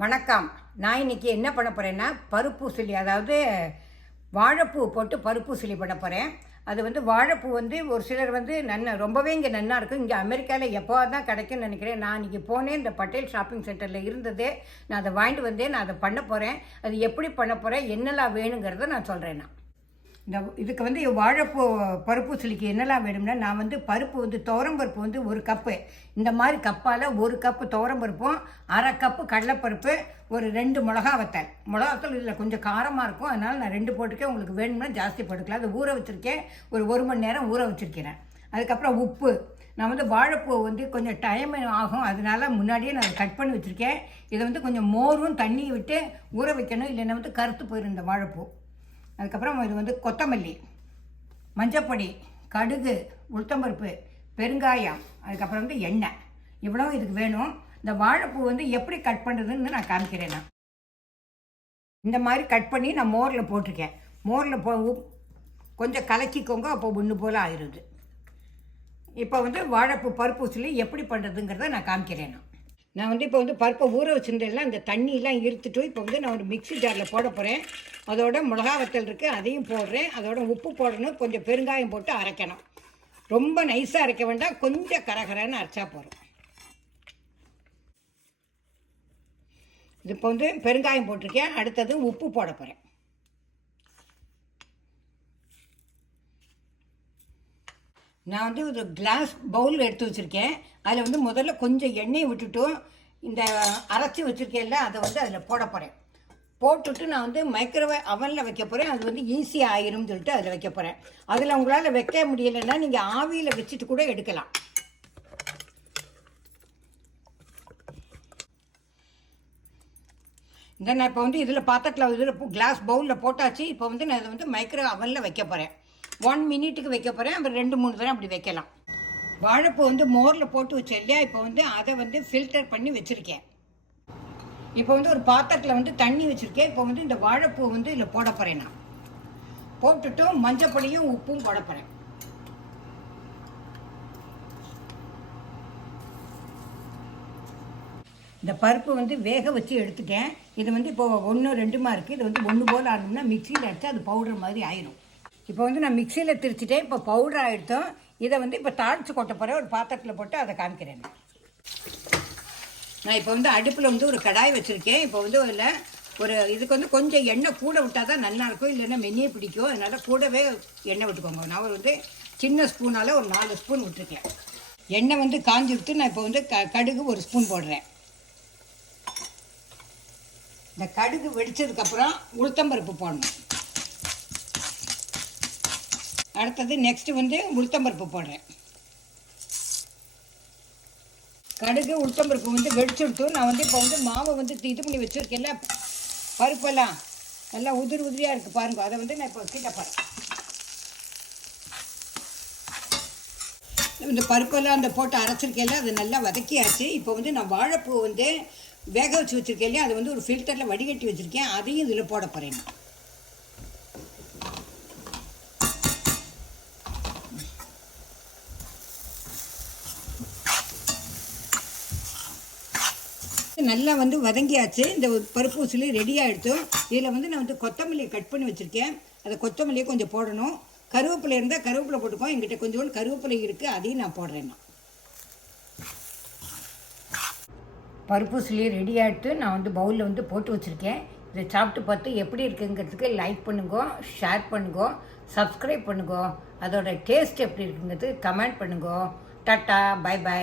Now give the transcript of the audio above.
வணக்கம். நான் இன்னைக்கு என்ன பண்ண போகிறேன்னா பருப்பூசலி அதாவது வாழைப்பூ போட்டு பருப்பூசலி பண்ண போகிறேன் அது வந்து வாழைப்பூ வந்து ஒரு சிலர் வந்து நன்ன ரொம்பவே இங்கே நன்னா இருக்கும். இங்கே அமெரிக்காவில் எப்போ தான் கிடைக்கும்னு நினைக்கிறேன். நான் இன்றைக்கி போனேன். இந்த பட்டேல் ஷாப்பிங் சென்டரில் இருந்தது. நான் அதை வாங்கிட்டு வந்தேன். நான் அதை பண்ண போகிறேன் அது எப்படி பண்ண போகிறேன் என்னெல்லாம் வேணுங்கிறத நான் சொல்கிறேன் நான். இந்த இதுக்கு வந்து வாழைப்பூ பருப்பு சிலிக்கு என்னெல்லாம் வேணும்னா நான் வந்து பருப்பு வந்து துவரம்பருப்பு வந்து ஒரு கப்பு. இந்த மாதிரி கப்பால் ஒரு கப்பு துவரம்பருப்பும் அரை கப்பு கடலைப்பருப்பு ஒரு ரெண்டு மிளகா வத்தல். மிளகாத்தூள் இதில் கொஞ்சம் காரமாக இருக்கும். அதனால் நான் ரெண்டு போட்டுக்கேன் உங்களுக்கு வேணும்னா ஜாஸ்தி போட்டுக்கலாம். அது ஊற வச்சுருக்கேன். ஒரு ஒரு மணி நேரம் ஊற வச்சுருக்கிறேன். அதுக்கப்புறம் உப்பு. நான் வந்து வாழைப்பூ வந்து கொஞ்சம் டைம் ஆகும். அதனால முன்னாடியே நான் கட் பண்ணி வச்சுருக்கேன். இதை வந்து கொஞ்சம் மோரும் தண்ணியை விட்டு ஊற வைக்கணும். இல்லைன்னா வந்து கருத்து போயிடும் இந்த வாழைப்பூ. அதுக்கப்புறம் இது வந்து கொத்தமல்லி மஞ்சப்பொடி கடுகு உளுத்தம்பருப்பு பெருங்காயம் அதுக்கப்புறம் வந்து எண்ணெய். இவ்வளோ இதுக்கு வேணும். இந்த வாழைப்பூ வந்து எப்படி கட் பண்ணுறதுன்னு நான் காமிக்கிறேன் நான். இந்த மாதிரி கட் பண்ணி நான் மோரில் போட்டிருக்கேன். மோரில் போ கொஞ்சம் கலக்கிக்கோங்க அப்போ ஒன்று போல் ஆயிடுது. இப்போ வந்து வாழைப்பூ பருப்பூசிலி எப்படி பண்ணுறதுங்கிறத நான் காமிக்கிறேன் நான். நான் வந்து இப்போ வந்து பருப்பை ஊற வச்சுருந்தேன்ல அந்த தண்ணியெலாம் இருத்துட்டு இப்போ வந்து நான் ஒரு மிக்சி ஜாரில் போட போகிறேன் அதோட மிளகா வத்தல் இருக்குது அதையும் போடுறேன். அதோட உப்பு போடணும் கொஞ்சம் பெருங்காயம் போட்டு அரைக்கணும். ரொம்ப நைஸாக அரைக்க வேண்டாம் கொஞ்சம் கரகரன்னு அரைச்சா போகிறோம் இது இப்போ வந்து பெருங்காயம் போட்டிருக்கேன் அடுத்தது உப்பு போட போகிறேன் நான் வந்து ஒரு கிளாஸ் பவுல் எடுத்து வச்சுருக்கேன். அதில் வந்து முதல்ல கொஞ்சம் எண்ணெய் விட்டுட்டு இந்த அரைச்சி வச்சுருக்கேன்ல அதை வந்து அதில் போட போகிறேன் போட்டுட்டு நான் வந்து மைக்ரோவே அவனில் வைக்க போகிறேன் அது வந்து ஈஸியாக ஆயிரும்னு சொல்லிட்டு அதில் வைக்க போகிறேன் அதில் உங்களால் வைக்க முடியலைன்னா நீங்கள் ஆவியில் வச்சுட்டு கூட எடுக்கலாம். இந்த நான் இப்போ வந்து இதில் பாத்திரத்தில் இதில் கிளாஸ் பவுலில் போட்டாச்சு. இப்போ வந்து நான் இதை வந்து மைக்ரோ அவனில் வைக்க போகிறேன் ஒன் மினிட்டுக்கு வைக்க போகிறேன் அப்புறம் ரெண்டு மூணு தரம் அப்படி வைக்கலாம். வாழைப்பூ வந்து மோரில் போட்டு வச்சு இல்லையா? இப்போ வந்து அதை வந்து ஃபில்டர் பண்ணி வச்சுருக்கேன். இப்போ வந்து ஒரு பாத்திரத்தில் வந்து தண்ணி வச்சுருக்கேன். இப்போ வந்து இந்த வாழைப்பூ வந்து இதில் போட போகிறேன் நான். போட்டுட்டு மஞ்சப்பொடியும் உப்பும் போட போகிறேன் இந்த பருப்பு வந்து வேக வச்சு எடுத்துட்டேன். இது வந்து இப்போ ஒன்று ரெண்டுமா இருக்குது இது வந்து ஒன்று போல் ஆடணும்னா மிக்சியில் அடித்தா அது பவுடர் மாதிரி ஆயிரும். இப்போ வந்து நான் மிக்சியில் திரிச்சிட்டேன். இப்போ பவுடர் ஆகிடுத்தோம் இதை வந்து இப்போ தாளித்து கொட்ட போகிறேன் ஒரு பாத்திரத்தில் போட்டு அதை காமிக்கிறேன். நான் இப்போ வந்து அடுப்பில் வந்து ஒரு கடாய் வச்சுருக்கேன். இப்போ வந்து அதில் ஒரு இதுக்கு வந்து கொஞ்சம் எண்ணெய் கூட விட்டால் தான் நல்லாயிருக்கும். இல்லைன்னா மென்னியே பிடிக்கும். அதனால் கூடவே எண்ணெய் விட்டுக்கோங்க. நான் வந்து சின்ன ஸ்பூனால் ஒரு நாலு ஸ்பூன் விட்டுருக்கேன். எண்ணெய் வந்து காஞ்சி விட்டு நான் இப்போ வந்து க கடுகு ஒரு ஸ்பூன் போடுறேன். இந்த கடுகு வெடிச்சதுக்கப்புறம் உளுத்தம்பருப்பு போடணும். அடுத்தது நெக்ஸ்ட் வந்து உளுத்தம்பருப்பு போடுறேன். கடுகு உளுத்தம்பருப்பு வந்து வெடிச்சுட்டு நான் வந்து இப்போ வந்து மாவை வந்து இது பண்ணி வச்சுருக்கேன்ல பருப்பெல்லாம் நல்லா உதிரி உதிரியாக இருக்குது பாருங்க. அதை வந்து நான் இப்போ கிட்ட போகிறேன் இந்த பருப்பெல்லாம் அந்த போட்டு அரைச்சிருக்கேன்ல அது நல்லா வதக்கியாச்சு. இப்போ வந்து நான் வாழைப்பூ வந்து வேக வச்சு வச்சுருக்கேன் இல்லையா அதை வந்து ஒரு ஃபில்டரில் வடிகட்டி வச்சுருக்கேன். அதையும் இதில் போட போகிறேன் நல்லா வந்து வதங்கியாச்சு. இந்த பருப்பு உசிலி ரெடி ஆகிடுச்சோம் இதில் வந்து நான் வந்து கொத்தமல்லியை கட் பண்ணி வச்சுருக்கேன். அதை கொத்தமல்லியை கொஞ்சம் போடணும். கருவேப்பிலை இருந்தால் கருவேப்பிலை போட்டுக்கோம் எங்கிட்ட கொஞ்சோண்டு கருவேப்பிலை இருக்குது அதையும் நான் போடுறேன் நான். பருப்பு சிலி ரெடி ஆகிட்டு நான் வந்து பவுலில் வந்து போட்டு வச்சுருக்கேன். இதை சாப்பிட்டு பார்த்து எப்படி இருக்குங்கிறதுக்கு லைக் பண்ணுங்க ஷேர் பண்ணுங்க சப்ஸ்கிரைப் பண்ணுங்க. அதோட டேஸ்ட் எப்படி இருக்குங்கிறது கமெண்ட் பண்ணுங்க. Tata bye by